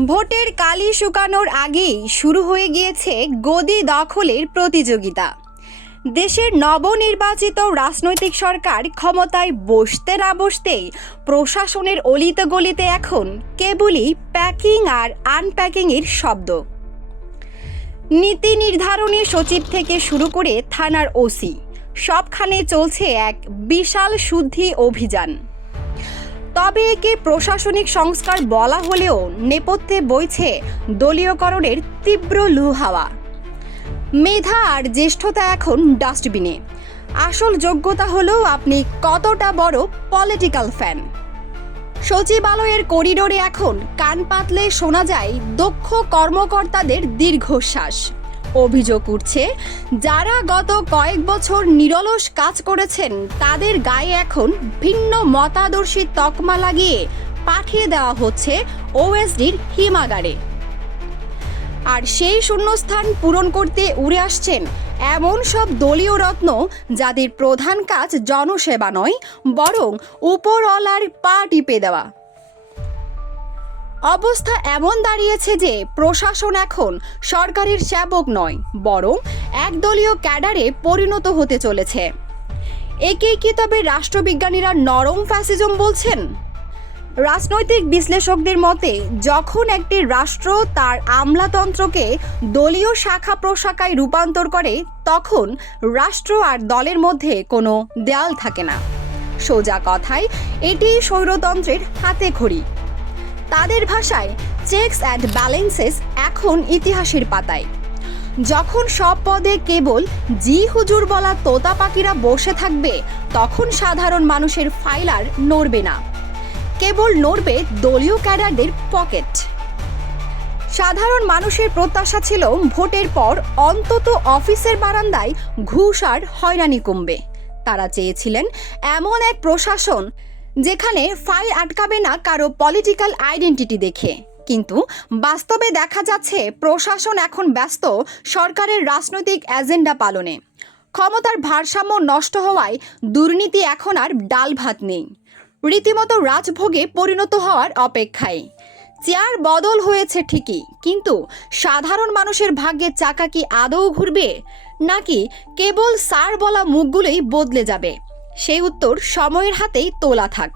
ভোটের কালি শুকানোর আগেই শুরু হয়ে গিয়েছে গদি দখলের প্রতিযোগিতা। দেশের নবনির্বাচিত রাজনৈতিক সরকার ক্ষমতায় বসতে না বসতেই প্রশাসনের অলিতে গলিতে এখন কেবলই প্যাকিং আর আনপ্যাকিংয়ের শব্দ। নীতি নির্ধারণী সচিব থেকে শুরু করে থানার ওসি সবখানে চলছে এক বিশাল শুদ্ধি অভিযান। তবে একে প্রশাসনিক সংস্কার বলা হলেও নেপথ্যে বইছে দলীয়করণের তীব্র লু হাওয়া। মেধা আর জ্যেষ্ঠতা এখন ডাস্টবিনে, আসল যোগ্যতা হলো আপনি কতটা বড় পলিটিক্যাল ফ্যান। সচিবালয়ের করিডোরে এখন কান পাতলে শোনা যায় দক্ষ কর্মকর্তাদের দীর্ঘশ্বাস। অভিযোগ উঠছে, যারা গত কয়েক বছর নিরলস কাজ করেছেন তাদের গায়ে এখন ভিন্ন মতাদর্শী তকমা লাগিয়ে পাঠিয়ে দেওয়া হচ্ছে ওএসডির হিমাগারে। আর সেই শূন্যস্থান পূরণ করতে উড়ে আসছেন এমন সব দলীয় রত্ন যাদের প্রধান কাজ জনসেবা নয়, বরং উপরওয়ালার পা টিপে দেওয়া। অবস্থা এমন দাঁড়িয়েছে যে প্রশাসন এখন সরকারের সেবক নয়, বরং একদলীয় ক্যাডারে পরিণত হতে চলেছে। একেই কি তবে রাষ্ট্রবিজ্ঞানীরা নরম ফ্যাসিজম বলছেন? রাজনৈতিক বিশ্লেষকদের মতে, যখন একটি রাষ্ট্র তার আমলাতন্ত্রকে দলীয় শাখা প্রশাখায় রূপান্তর করে, তখন রাষ্ট্র আর দলের মধ্যে কোনো দেয়াল থাকে না। সোজা কথায় এটি স্বৈরতন্ত্রের হাতে খড়ি। তাদের ভাষায় চেকস অ্যান্ড ব্যালেন্সেস এখন ইতিহাসের পাতায়। যখন সব পদে কেবল জি হুজুর বলা তোতা পাখিরা বসে থাকবে, তখন সাধারণ মানুষের ফাইল আর নড়বে না, কেবল নড়বে দলীয় ক্যাডারদের পকেট। সাধারণ মানুষের প্রত্যাশা ছিল ভোটের পর অন্তত অফিসের বারান্দায় ঘুষ আর হয়রানি কমবে। তারা চেয়েছিলেন এমন এক প্রশাসন যেখানে ফাইল আটকাবে না কারো পলিটিক্যাল আইডেন্টিটি দেখে। কিন্তু বাস্তবে দেখা যাচ্ছে প্রশাসন এখন ব্যস্ত সরকারের রাজনৈতিক এজেন্ডা পালনে। ক্ষমতার ভারসাম্য নষ্ট হওয়ায় দুর্নীতি এখন আর ডাল ভাত নেই, রীতিমতো রাজভোগে পরিণত হওয়ার অপেক্ষায়। চেয়ার বদল হয়েছে ঠিকই, কিন্তু সাধারণ মানুষের ভাগ্যের চাকা কি আদৌ ঘুরবে, নাকি কেবল স্যার বলা মুখগুলোই বদলে যাবে? সেই উত্তর সময়ের হাতেই তোলা থাক।